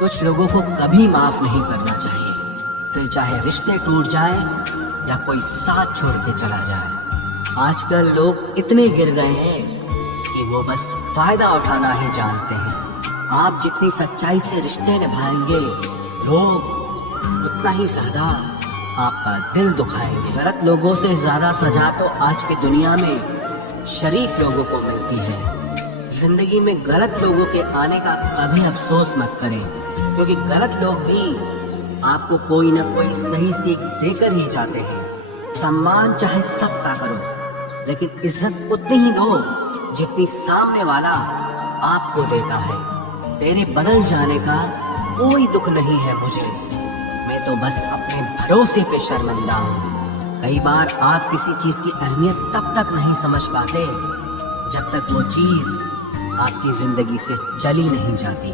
कुछ लोगों को कभी माफ नहीं करना चाहिए, फिर चाहे रिश्ते टूट जाए या कोई साथ छोड़ के चला जाए। आजकल लोग इतने गिर गए हैं कि वो बस फायदा उठाना ही जानते हैं। आप जितनी सच्चाई से रिश्ते निभाएंगे, लोग उतना ही ज्यादा आपका दिल दुखाएंगे। गलत लोगों से ज्यादा सजा तो आज की दुनिया में शरीफ लोगों को मिलती है। जिंदगी में गलत लोगों के आने का कभी अफसोस मत करें, क्योंकि गलत लोग भी आपको कोई ना कोई सही सीख देकर ही जाते हैं। सम्मान चाहे सबका करो, लेकिन इज्जत उतनी ही दो जितनी सामने वाला आपको देता है। तेरे बदल जाने का कोई दुख नहीं है मुझे, मैं तो बस अपने भरोसे पे शर्मिंदा हूँ। कई बार आप किसी चीज की अहमियत तब तक नहीं समझ पाते जब तक वो चीज आपकी जिंदगी से चली नहीं जाती।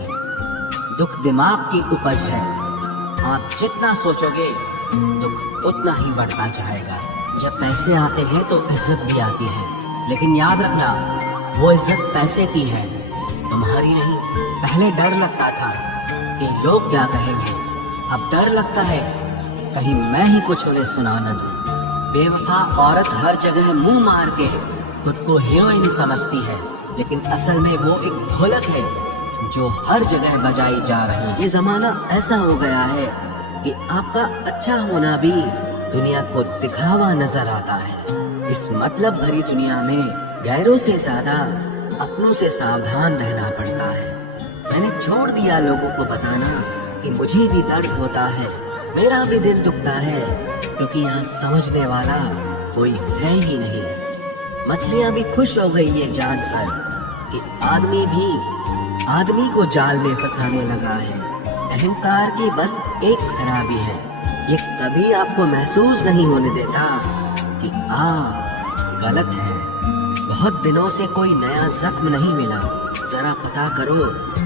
दुख दिमाग की उपज है, आप जितना सोचोगे दुख उतना ही बढ़ता जाएगा। जब पैसे आते हैं तो इज्जत भी आती है, लेकिन याद रखना वो इज्जत पैसे की है, तुम्हारी नहीं। पहले डर लगता था कि लोग क्या कहेंगे, अब डर लगता है कहीं मैं ही कुछ उन्हें सुना न दूं। बेवफा औरत हर जगह मुंह मार के खुद को हीरोइन समझती है, लेकिन असल में वो एक ढोलक है जो हर जगह बजाई जा रही है। ये जमाना ऐसा हो गया है कि आपका अच्छा होना भी दुनिया को दिखावा नजर आता है। इस मतलब भरी दुनिया में गैरों से ज्यादा अपनों से सावधान रहना पड़ता है। मैंने छोड़ दिया लोगों को बताना कि मुझे भी दर्द होता है, मेरा भी दिल दुखता है, क्योंकि यहाँ समझने वाला कोई है ही नहीं। मछलियां भी खुश हो गई ये जानकर कि आदमी भी आदमी को जाल में फंसाने लगा है। अहंकार की बस एक खराबी है, ये कभी आपको महसूस नहीं होने देता कि आप गलत हैं। बहुत दिनों से कोई नया जख्म नहीं मिला, जरा पता करो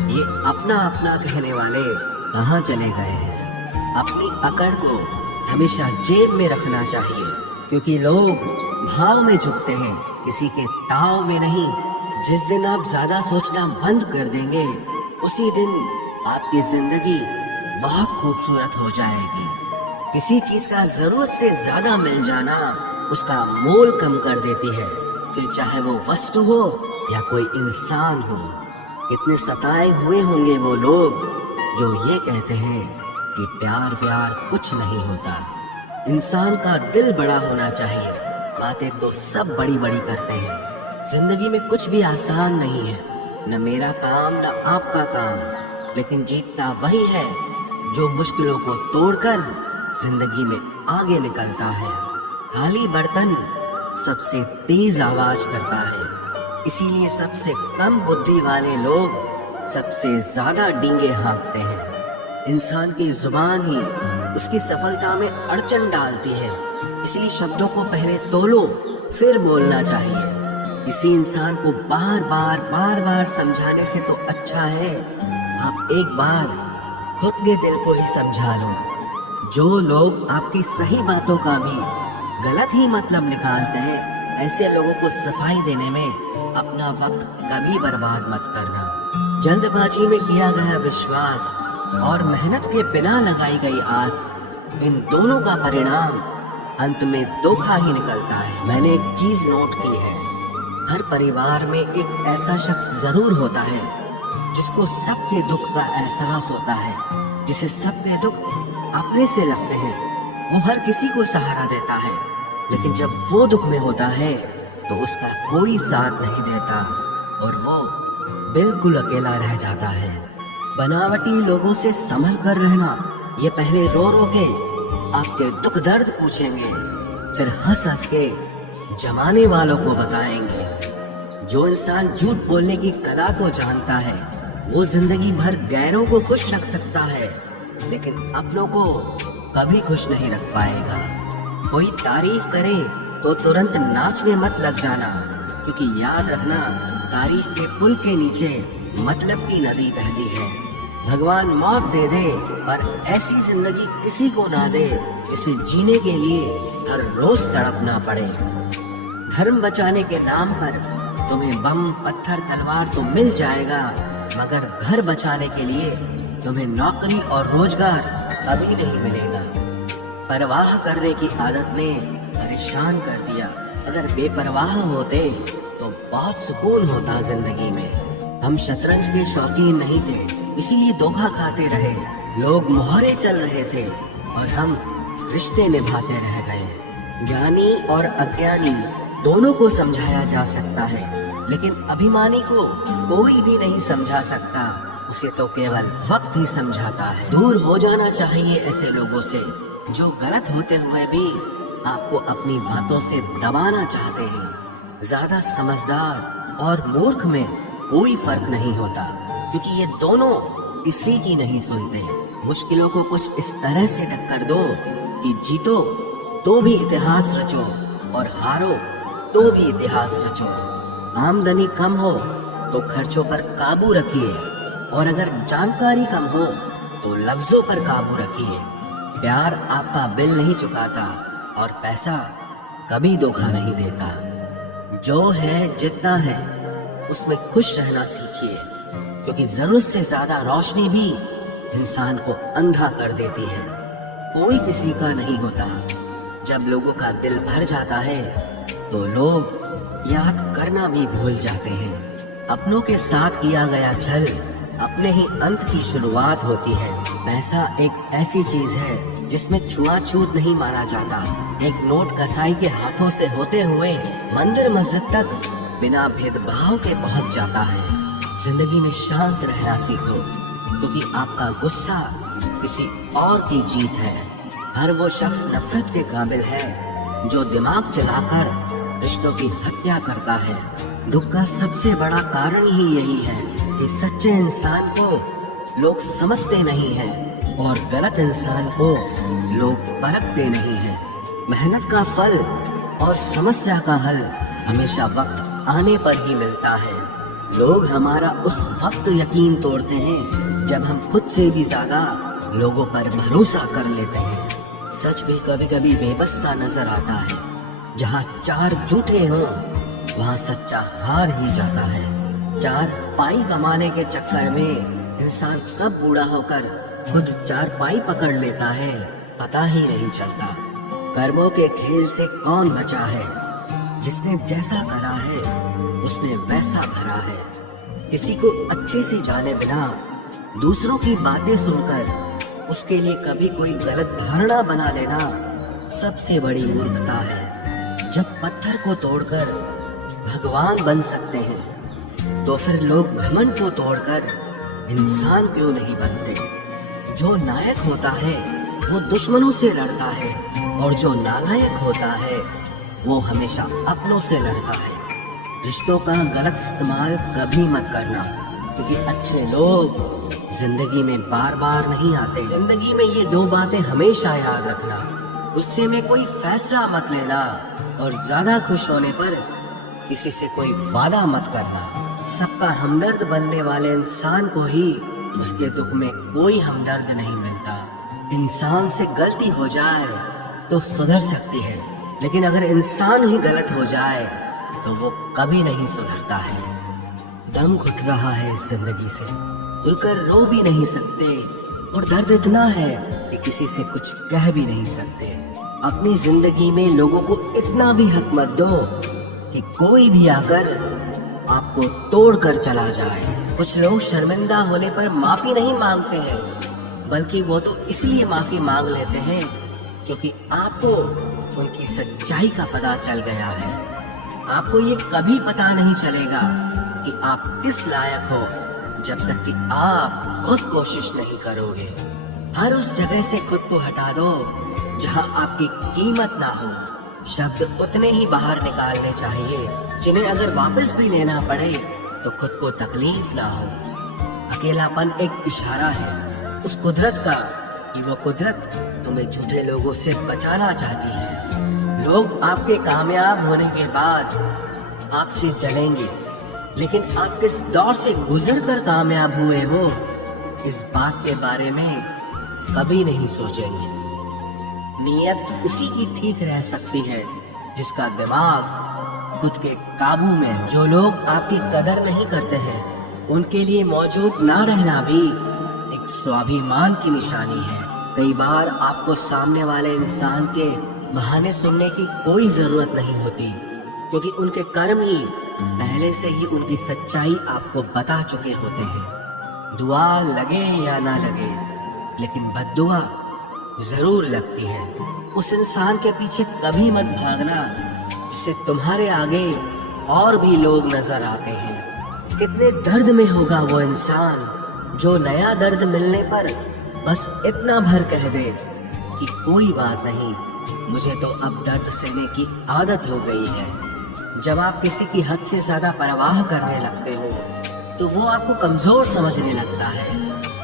ये अपना अपना कहने वाले कहाँ चले गए हैं। अपनी अकड़ को हमेशा जेब में रखना चाहिए, क्योंकि लोग भाव में झुकते हैं, किसी के ताव में नहीं। जिस दिन आप ज्यादा सोचना बंद कर देंगे, उसी दिन आपकी जिंदगी बहुत खूबसूरत हो जाएगी। किसी चीज का जरूरत से ज्यादा मिल जाना उसका मोल कम कर देती है, फिर चाहे वो वस्तु हो या कोई इंसान हो। कितने सताए हुए होंगे वो लोग जो ये कहते हैं कि प्यार प्यार कुछ नहीं होता। इंसान का दिल बड़ा होना चाहिए, बातें तो सब बड़ी बड़ी करते हैं। जिंदगी में कुछ भी आसान नहीं है, न मेरा काम न आपका काम, लेकिन जीतना वही है जो मुश्किलों को तोड़कर जिंदगी में आगे निकलता है। खाली बर्तन सबसे तेज आवाज करता है, इसीलिए सबसे कम बुद्धि वाले लोग सबसे ज्यादा डींगे हाँकते हैं। इंसान की जुबान ही उसकी सफलता में अड़चन डालती है, इसलिए शब्दों को पहले तोलो फिर बोलना चाहिए। किसी इंसान को बार बार समझाने से तो अच्छा है आप एक बार खुद के दिल को ही समझा लो। जो लोग आपकी सही बातों का भी गलत ही मतलब निकालते हैं, ऐसे लोगों को सफाई देने में अपना वक्त कभी बर्बाद मत करना। जल्दबाजी में किया गया विश्वास और मेहनत के बिना लगाई गई आस, इन दोनों का परिणाम अंत में धोखा ही निकलता है। मैंने एक चीज नोट की है, हर परिवार में एक ऐसा शख्स जरूर होता है जिसको सबके दुख का एहसास होता है, जिसे सबके दुख अपने से लगते हैं। वो हर किसी को सहारा देता है, लेकिन जब वो दुख में होता है तो उसका कोई साथ नहीं देता और वो बिल्कुल अकेला रह जाता है। बनावटी लोगों से संभल कर रहना, ये पहले रो रो के आपके दुख दर्द पूछेंगे, फिर हंस हंस के जमाने वालों को बताएंगे। जो इंसान झूठ बोलने की कला को जानता है, वो जिंदगी भर गैरों को खुश रख सकता है, लेकिन अपनों को कभी खुश नहीं रख पाएगा। कोई तारीफ करे तो तुरंत नाचने मत लग जाना, क्योंकि याद रखना तारीफ के पुल के नीचे मतलब की नदी बहती है। भगवान मौत दे दे पर ऐसी जिंदगी किसी को ना दे जिसे जीने के लिए हर रोज तड़पना पड़े। धर्म बचाने के नाम पर तुम्हें बम पत्थर तलवार तो मिल जाएगा, मगर घर बचाने के लिए तुम्हें नौकरी और रोजगार कभी नहीं मिलेगा। परवाह करने की आदत ने परेशान कर दिया। अगर बेपरवाह होते तो बहुत सुकून होता जिंदगी में। हम शतरंज के शौकीन नहीं थे, इसीलिए धोखा खाते रहे। लोग मोहरे चल रहे थे और हम रिश्ते निभाते रह गए। ज्ञानी और अज्ञानी दोनों को समझाया जा सकता है, लेकिन अभिमानी को कोई भी नहीं समझा सकता। उसे तो केवल वक्त ही समझाता है। दूर हो जाना चाहिए ऐसे लोगों से जो गलत होते हुए भी आपको अपनी बातों से दबाना चाहते हैं। ज्यादा समझदार और मूर्ख में कोई फर्क नहीं होता, क्योंकि ये दोनों किसी की नहीं सुनते। मुश्किलों को कुछ इस तरह से टक्कर दो कि जीतो तो भी इतिहास रचो और हारो तो भी इतिहास रचो। आमदनी कम हो तो खर्चों पर काबू रखिए, और अगर जानकारी कम हो तो लफ्जों पर काबू रखिए। प्यार आपका बिल नहीं चुकाता और पैसा कभी धोखा नहीं देता। जो है जितना है उसमें खुश रहना सीखिए, क्योंकि जरूरत से ज्यादा रोशनी भी इंसान को अंधा कर देती है। कोई किसी का नहीं होता। जब लोगों का दिल भर जाता है तो लोग याद करना भी भूल जाते हैं। अपनों के साथ किया गया छल अपने ही अंत की शुरुआत होती है। पैसा एक ऐसी चीज है जिसमें छुआछूत नहीं माना जाता। एक नोट कसाई के हाथों से होते हुए मंदिर मस्जिद तक बिना भेदभाव के पहुंच जाता है। जिंदगी में शांत रहना सीखो, क्योंकि आपका गुस्सा किसी और की जीत है। हर वो शख्स नफरत के काबिल है जो दिमाग चलाकर रिश्तों की हत्या करता है। दुख का सबसे बड़ा कारण ही यही है कि सच्चे इंसान को लोग समझते नहीं हैं और गलत इंसान को लोग परखते नहीं हैं। मेहनत का फल और समस्या का हल हमेशा वक्त आने पर ही मिलता है। लोग हमारा उस वक्त यकीन तोड़ते हैं जब हम खुद से भी ज्यादा लोगों पर भरोसा कर लेते हैं। सच भी कभी कभी बेबस सा नजर आता है। जहाँ चार झूठे हों वहाँ सच्चा हार ही जाता है। चार पाई कमाने के चक्कर में इंसान कब बूढ़ा होकर खुद चार पाई पकड़ लेता है पता ही नहीं चलता। कर्मों के खेल से कौन बचा है? जिसने जैसा करा है उसने वैसा भरा है। किसी को अच्छे से जाने बिना दूसरों की बातें सुनकर उसके लिए कभी कोई गलत धारणा बना लेना सबसे बड़ी मूर्खता है। जब पत्थर को तोड़कर भगवान बन सकते हैं तो फिर लोग घमंड को तोड़कर इंसान क्यों नहीं बनते? जो नायक होता है वो दुश्मनों से लड़ता है, और जो नालायक होता है वो हमेशा अपनों से लड़ता है। रिश्तों का गलत इस्तेमाल कभी मत करना, क्योंकि अच्छे लोग जिंदगी में बार बार नहीं आते। जिंदगी में ये दो बातें हमेशा याद रखना। गुस्से में कोई फैसला मत लेना, और ज्यादा खुश होने पर किसी से कोई वादा मत करना। सबका हमदर्द बनने वाले इंसान को ही उसके दुख में कोई हमदर्द नहीं मिलता। इंसान से गलती हो जाए तो सुधर सकती है, लेकिन अगर इंसान ही गलत हो जाए तो वो कभी नहीं सुधरता है। दम घुट रहा है इस जिंदगी से, खुलकर रो भी नहीं सकते, और दर्द इतना है कि किसी से कुछ कह भी नहीं सकते। अपनी जिंदगी में लोगों को इतना भी हक मत दो कि कोई भी आकर आपको तोड़ कर चला जाए। कुछ लोग शर्मिंदा होने पर माफी नहीं मांगते हैं, बल्कि वो तो इसलिए माफी मांग लेते हैं क्योंकि आपको उनकी सच्चाई का पता चल गया है। आपको ये कभी पता नहीं चलेगा कि आप किस लायक हो जब तक कि आप खुद कोशिश नहीं करोगे। हर उस जगह से खुद को हटा दो जहां आपकी कीमत ना हो। शब्द उतने ही बाहर निकालने चाहिए जिन्हें अगर वापस भी लेना पड़े तो खुद को तकलीफ ना हो। अकेलापन एक इशारा है उस कुदरत का कि वो कुदरत तुम्हें झूठे लोगों से बचाना चाहती है। लोग आपके कामयाब होने के बाद आपसे जलेंगे, लेकिन आप किस दौर से गुजर कर कामयाब हुए हो इस बात के बारे में कभी नहीं सोचेंगे। नीयत उसी की ठीक रह सकती है जिसका दिमाग खुद के काबू में हो। जो लोग आपकी कदर नहीं करते हैं उनके लिए मौजूद ना रहना भी एक स्वाभिमान की निशानी है। कई बार आपको सामने वाले इंसान के बहाने सुनने की कोई जरूरत नहीं होती, क्योंकि उनके कर्म ही पहले से ही उनकी सच्चाई आपको बता चुके होते हैं। दुआ लगे या ना लगे, लेकिन बद्दुआ जरूर लगती है। उस इंसान के पीछे कभी मत भागना जिससे तुम्हारे आगे और भी लोग नजर आते हैं। कितने दर्द में होगा वो इंसान जो नया दर्द मिलने पर बस इतना भर कह दे कि कोई बात नहीं, मुझे तो अब दर्द सहने की आदत हो गई है। जब आप किसी की हद से ज्यादा परवाह करने लगते हो तो वो आपको कमजोर समझने लगता है,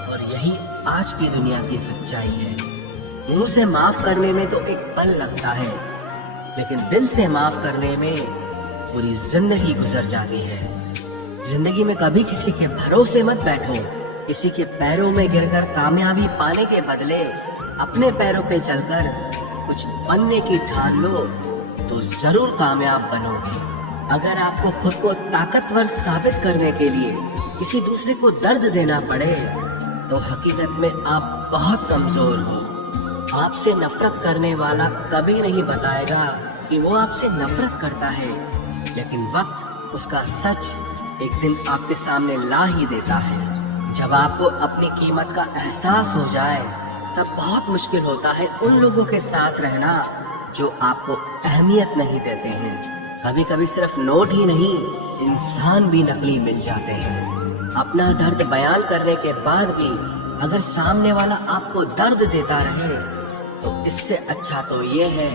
और यही आज की दुनिया की सच्चाई है। मुंह से माफ करने में तो एक पल लगता है, लेकिन दिल से माफ करने में पूरी जिंदगी गुजर जाती है। जिंदगी में कभी किसी के भरोसे मत बैठो। किसी के पैरों में गिरकर कामयाबी पाने के बदले अपने पैरों पे चलकर कुछ बनने की ठान लो तो जरूर कामयाब बनोगे। अगर आपको खुद को ताकतवर साबित करने के लिए किसी दूसरे को दर्द देना पड़े तो हकीकत में आप बहुत कमजोर हो। आपसे नफरत करने वाला कभी नहीं बताएगा कि वो आपसे नफरत करता है, लेकिन वक्त उसका सच एक दिन आपके सामने ला ही देता है। जब आपको अपनी कीमत का एहसास हो जाए तब बहुत मुश्किल होता है उन लोगों के साथ रहना जो आपको अहमियत नहीं देते हैं। कभी कभी सिर्फ नोट ही नहीं, इंसान भी नकली मिल जाते हैं। अपना दर्द बयान करने के बाद भी अगर सामने वाला आपको दर्द देता रहे तो इससे अच्छा तो ये है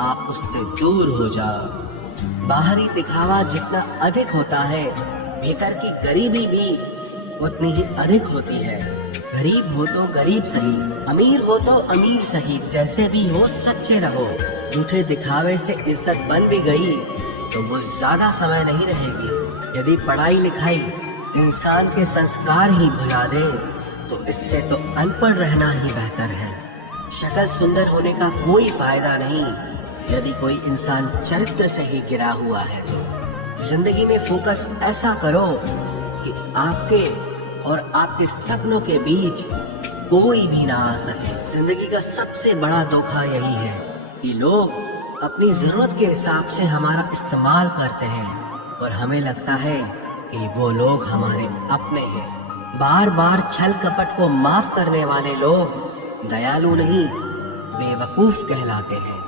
आप उससे दूर हो जाओ। बाहरी दिखावा जितना अधिक होता है, भीतर की गरीबी भी उतनी ही अधिक होती है। गरीब हो तो गरीब सही, अमीर हो तो अमीर सही, जैसे भी हो सच्चे रहो। झूठे दिखावे से इज्जत बन भी गई तो वो ज्यादा समय नहीं रहेगी। यदि पढ़ाई लिखाई इंसान के संस्कार ही भुला दे तो इससे तो अनपढ़ रहना ही बेहतर है। शक्ल सुंदर होने का कोई फायदा नहीं यदि कोई इंसान चरित्र से ही गिरा हुआ है। तो जिंदगी में फोकस ऐसा करो कि आपके और आपके सपनों के बीच कोई भी ना आ सके। जिंदगी का सबसे बड़ा धोखा यही है कि लोग अपनी जरूरत के हिसाब से हमारा इस्तेमाल करते हैं और हमें लगता है कि वो लोग हमारे अपने हैं। बार बार छल कपट को माफ करने वाले लोग दयालु नहीं, बेवकूफ कहलाते हैं।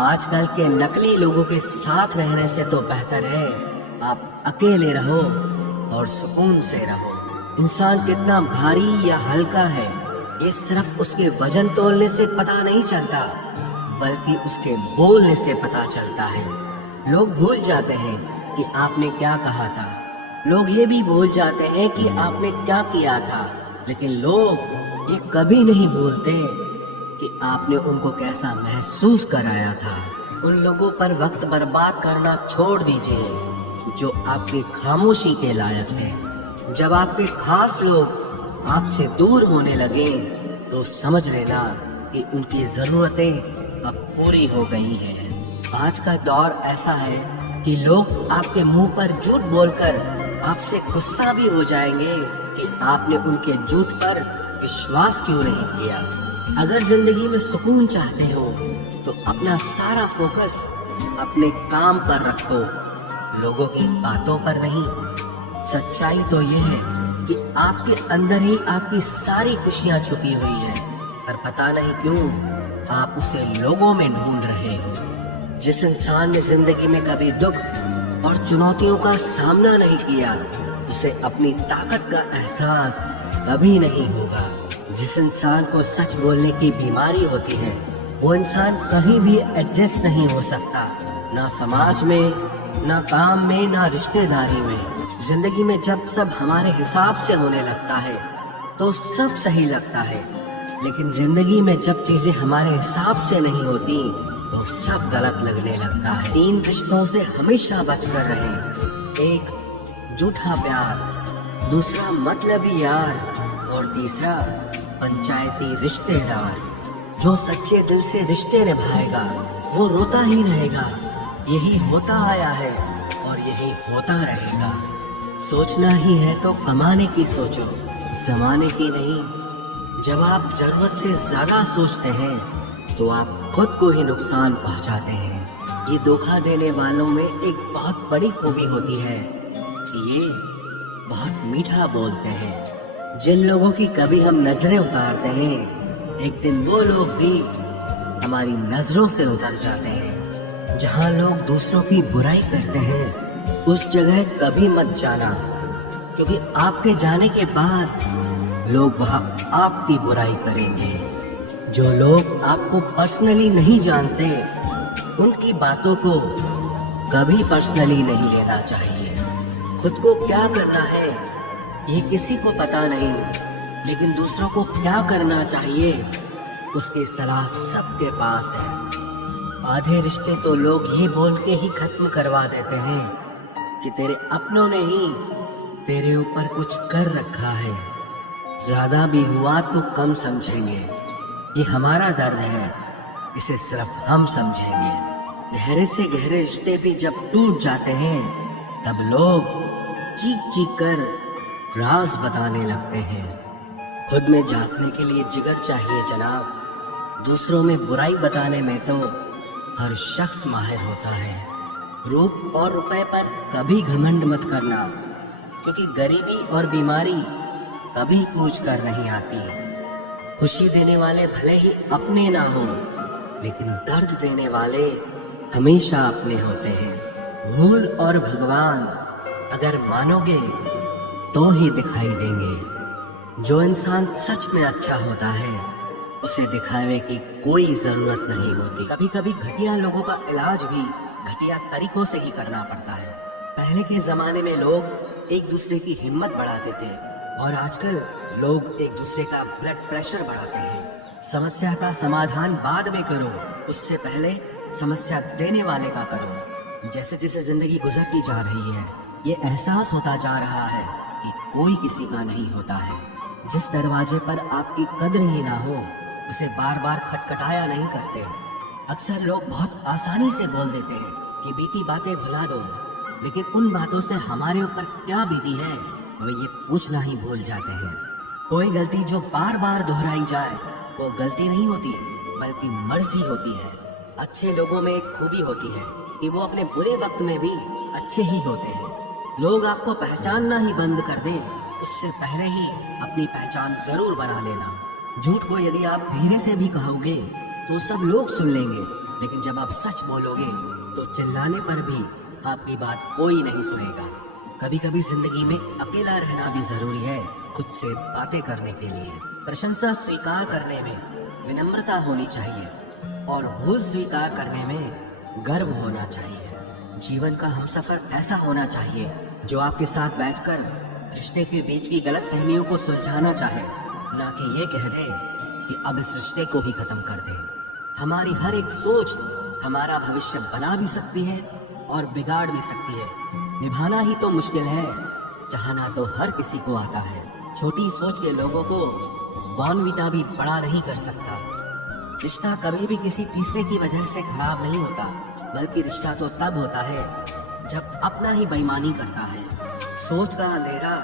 आजकल के नकली लोगों के साथ रहने से तो बेहतर है आप अकेले रहो और सुकून से रहो। इंसान कितना भारी या हल्का है ये सिर्फ उसके वजन तोलने से पता नहीं चलता, बल्कि उसके बोलने से पता चलता है। लोग भूल जाते हैं कि आपने क्या कहा था, लोग ये भी भूल जाते हैं कि आपने क्या किया था, लेकिन लोग ये कभी नहीं भूलते कि आपने उनको कैसा महसूस कराया था। उन लोगों पर वक्त बर्बाद करना छोड़ दीजिए जो आपकी खामोशी के लायक है। जब आपके खास लोग आपसे दूर होने लगे तो समझ लेना कि उनकी जरूरतें अब पूरी हो गई हैं। आज का दौर ऐसा है कि लोग आपके मुंह पर झूठ बोलकर आपसे गुस्सा भी हो जाएंगे कि आपने उनके झूठ पर विश्वास क्यों नहीं किया। अगर जिंदगी में सुकून चाहते हो तो अपना सारा फोकस अपने काम पर रखो, लोगों की बातों पर नहीं। सच्चाई तो ये है कि आपके अंदर ही आपकी सारी खुशियां छुपी हुई है, पर पता नहीं क्यों आप उसे लोगों में ढूंढ रहे हो। जिस इंसान ने जिंदगी में कभी दुख और चुनौतियों का सामना नहीं किया उसे अपनी ताकत का एहसास कभी नहीं होगा। जिस इंसान को सच बोलने की बीमारी होती है वो इंसान कहीं भी एडजस्ट नहीं हो सकता, ना समाज में, ना काम में, ना रिश्तेदारी में। जिंदगी में जब सब हमारे हिसाब से होने लगता है तो सब सही लगता है, लेकिन जिंदगी में जब चीजें हमारे हिसाब से नहीं होती तो सब गलत लगने लगता है। 3 रिश्तों से हमेशा बचकर रहें। एक झूठा प्यार, दूसरा मतलबी यार और तीसरा पंचायती रिश्तेदार। जो सच्चे दिल से रिश्ते निभाएगा वो रोता ही रहेगा। यही होता आया है और यही होता रहेगा। सोचना ही है तो कमाने की सोचो, जमाने की नहीं। जब आप जरूरत से ज्यादा सोचते हैं तो आप खुद को ही नुकसान पहुंचाते हैं। ये धोखा देने वालों में एक बहुत बड़ी खूबी होती है कि ये बहुत मीठा बोलते हैं। जिन लोगों की कभी हम नजरें उतारते हैं, एक दिन वो लोग भी हमारी नजरों से उतर जाते हैं। जहाँ लोग दूसरों की बुराई करते हैं, उस जगह कभी मत जाना, क्योंकि आपके जाने के बाद लोग वहाँ आपकी बुराई करेंगे। जो लोग आपको पर्सनली नहीं जानते, उनकी बातों को कभी पर्सनली नहीं लेना चाहिए। खुद को क्या करना है ये किसी को पता नहीं, लेकिन दूसरों को क्या करना चाहिए उसकी सलाह सबके पास है। आधे रिश्ते तो लोग ये बोल के ही खत्म करवा देते हैं कि तेरे अपनों ने ही तेरे ऊपर कुछ कर रखा है। ज्यादा भी हुआ तो कम समझेंगे, ये हमारा दर्द है, इसे सिर्फ हम समझेंगे। गहरे से गहरे रिश्ते भी जब टूट जाते हैं, तब लोग चीख चीख कर राज बताने लगते हैं। खुद में झांकने के लिए जिगर चाहिए जनाब, दूसरों में बुराई बताने में तो हर शख्स माहिर होता है। रूप और रुपए पर कभी घमंड मत करना, क्योंकि गरीबी और बीमारी कभी पूछ कर नहीं आती। खुशी देने वाले भले ही अपने ना हो, लेकिन दर्द देने वाले हमेशा अपने होते हैं। भूल और भगवान अगर मानोगे तो ही दिखाई देंगे। जो इंसान सच में अच्छा होता है, उसे दिखावे की कोई जरूरत नहीं होती। कभी कभी घटिया लोगों का इलाज भी घटिया तरीकों से ही करना पड़ता है। पहले के जमाने में लोग एक दूसरे की हिम्मत बढ़ाते थे, और आजकल लोग एक दूसरे का ब्लड प्रेशर बढ़ाते हैं। समस्या का समाधान बाद में करो, उससे पहले समस्या देने वाले का करो। जैसे जैसे जिंदगी गुजरती जा रही है, ये एहसास होता जा रहा है कि कोई किसी का नहीं होता है। जिस दरवाजे पर आपकी कद्र ही ना हो, उसे बार बार खटखटाया नहीं करते। अक्सर लोग बहुत आसानी से बोल देते हैं कि बीती बातें भुला दो, लेकिन उन बातों से हमारे ऊपर क्या बीती है वो ये पूछना ही भूल जाते हैं। कोई गलती जो बार बार दोहराई जाए वो गलती नहीं होती, बल्कि मर्जी होती है। अच्छे लोगों में एक खूबी होती है कि वो अपने बुरे वक्त में भी अच्छे ही होते हैं। लोग आपको पहचानना ही बंद कर दें, उससे पहले ही अपनी पहचान जरूर बना लेना। झूठ को यदि आप धीरे से भी कहोगे तो सब लोग सुन लेंगे, लेकिन जब आप सच बोलोगे तो चिल्लाने पर भी आपकी बात कोई नहीं सुनेगा। कभी कभी जिंदगी में अकेला रहना भी जरूरी है, खुद से बातें करने के लिए। प्रशंसा स्वीकार करने में विनम्रता होनी चाहिए, और भूल स्वीकार करने में गर्व होना चाहिए। जीवन का हमसफर ऐसा होना चाहिए जो आपके साथ बैठकर रिश्ते के बीच की गलतफहमियों को सुलझाना चाहे, ना कि ये कह दे कि अब इस रिश्ते को ही खत्म कर दे। हमारी हर एक सोच हमारा भविष्य बना भी सकती है और बिगाड़ भी सकती है। निभाना ही तो मुश्किल है, चाहना तो हर किसी को आता है। छोटी सोच के लोगों को बॉर्नविटा भी बड़ा नहीं कर सकता। रिश्ता कभी भी किसी तीसरे की वजह से खराब नहीं होता, बल्कि रिश्ता तो तब होता है जब अपना ही बेईमानी करता है। सोच का अंधेरा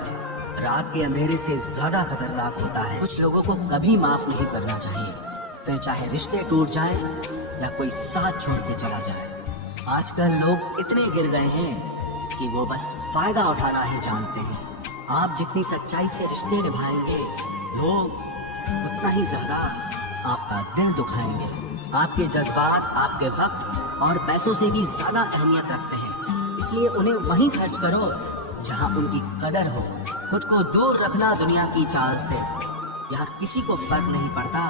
रात के अंधेरे से ज्यादा खतरनाक होता है। कुछ लोगों को कभी माफ नहीं करना चाहिए, फिर चाहे रिश्ते टूट जाए या कोई साथ छोड़ के चला जाए। आजकल लोग इतने गिर गए हैं कि वो बस फायदा उठाना ही जानते हैं। आप जितनी सच्चाई से रिश्ते निभाएंगे, लोग उतना ही ज्यादा आपका दिल दुखाएंगे। आपके जज्बात आपके वक्त और पैसों से भी ज्यादा अहमियत रखते हैं, इसलिए उन्हें वहीं खर्च करो जहां उनकी कदर हो। खुद को दूर रखना दुनिया की चाल से। यहाँ किसी को फर्क नहीं पड़ता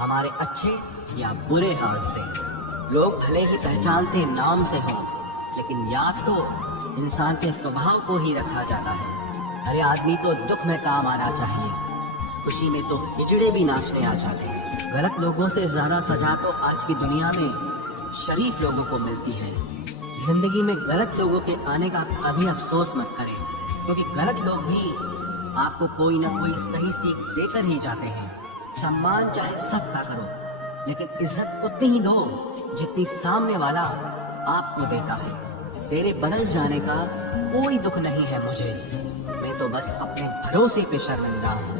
हमारे अच्छे या बुरे हाल से। लोग भले ही पहचानते नाम से हो, लेकिन याद तो इंसान के स्वभाव को ही रखा जाता है। हर आदमी तो दुख में काम आना चाहिए, खुशी में तो हिजड़े भी नाचने आ जाते हैं। गलत लोगों से ज्यादा सजा तो आज की दुनिया में शरीफ लोगों को मिलती है। जिंदगी में गलत लोगों के आने का कभी अफसोस मत करें, क्योंकि गलत लोग भी आपको कोई ना कोई सही सीख देकर ही जाते हैं। सम्मान चाहे सबका करो, लेकिन इज्जत उतनी ही दो जितनी सामने वाला आपको देता है। तेरे बदल जाने का कोई दुख नहीं है मुझे, मैं तो बस अपने भरोसे पे शर्मिंदा हूँ।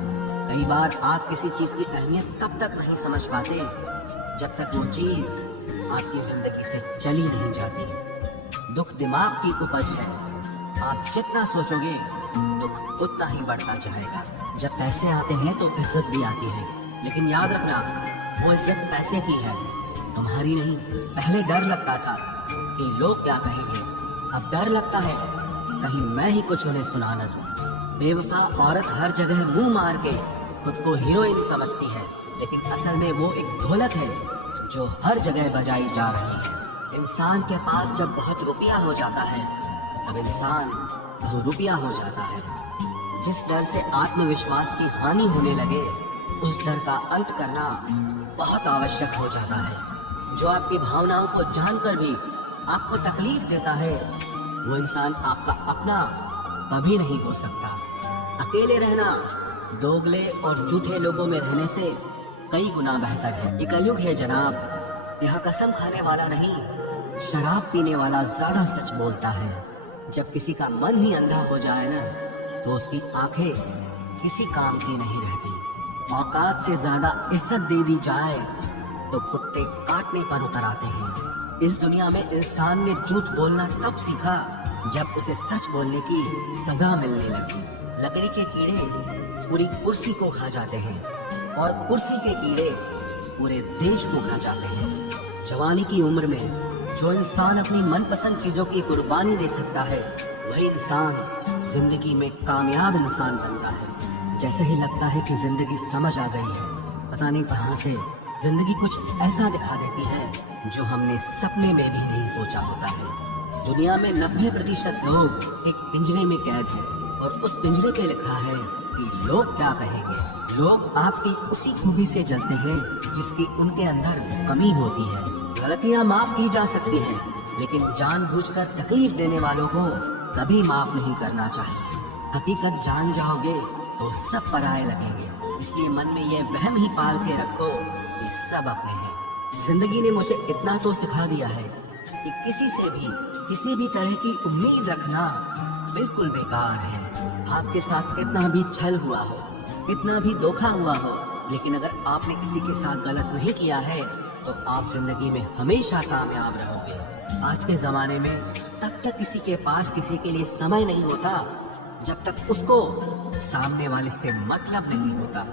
कई बार आप किसी चीज की अहमियत तब तक नहीं समझ पाते जब तक वो चीज आपकी जिंदगी से चली नहीं जाती। दुख दिमाग की उपज है, आप जितना सोचोगे दुख उतना ही बढ़ता जाएगा। जब पैसे आते हैं तो इज्जत भी आती है, लेकिन याद रखना वो इज्जत पैसे की है, तुम्हारी नहीं। पहले डर लगता था कि लोग क्या कहेंगे, अब डर लगता है कहीं मैं ही कुछ उन्हें सुना न दूं। बेवफा औरत हर जगह मुंह मार के खुद को हीरोइन समझती है, लेकिन असल में वो एक ढोलक है जो हर जगह बजाई जा रही है। इंसान के पास जब बहुत रुपया हो जाता है तब इंसान बहुरुपया हो जाता है। जिस डर से आत्मविश्वास की हानि होने लगे उस डर का अंत करना बहुत आवश्यक हो जाता है। जो आपकी भावनाओं को जानकर भी आपको तकलीफ देता है वो इंसान आपका अपना कभी नहीं हो सकता। अकेले रहना दोगले और झूठे लोगों में रहने से कई गुना बेहतर है। ये कलयुग है जनाब, यहाँ कसम खाने वाला नहीं शराब पीने वाला ज्यादा सच बोलता है। जब किसी का मन ही अंधा हो जाए ना तो उसकी आंखें किसी काम की नहीं रहती। औकात से ज्यादा इज्जत दे दी जाए तो कुत्ते काटने पर उतर आते हैं। इस दुनिया में इंसान ने झूठ बोलना तब सीखा जब उसे सच बोलने की सजा मिलने लगी। लकड़ी के कीड़े पूरी कुर्सी को खा जाते हैं और कुर्सी के कीड़े पूरे देश को खा जाते हैं। जवानी की उम्र में जो इंसान अपनी मनपसंद चीजों की कुर्बानी दे सकता है वही इंसान जिंदगी में कामयाब इंसान बनता है। जैसे ही लगता है कि जिंदगी समझ आ गई है, पता नहीं कहां से जिंदगी कुछ ऐसा दिखा देती है जो हमने सपने में भी नहीं सोचा होता है। दुनिया में 90% लोग एक पिंजरे में कैद हैं और उस पिंजरे पे लिखा है कि लोग क्या कहेंगे। लोग आपकी उसी खूबी से जलते हैं जिसकी उनके अंदर कमी होती है। गलतियां माफ की जा सकती हैं, लेकिन जानबूझकर तकलीफ देने वालों को कभी माफ नहीं करना चाहिए। हकीकत जान जाओगे तो सब पराये लगेंगे, इसलिए मन में यह वहम ही पाल के रखो कि सब अपने हैं। जिंदगी ने मुझे इतना तो सिखा दिया है कि किसी से भी किसी भी तरह की उम्मीद रखना बिल्कुल बेकार है। आपके साथ कितना भी छल हुआ हो, कितना भी धोखा हुआ हो, लेकिन अगर आपने किसी के साथ गलत नहीं किया है तो आप जिंदगी में हमेशा कामयाब रहोगे। आज के जमाने में तब तक किसी के पास किसी के लिए समय नहीं होता जब तक उसको सामने वाले से मतलब नहीं होता।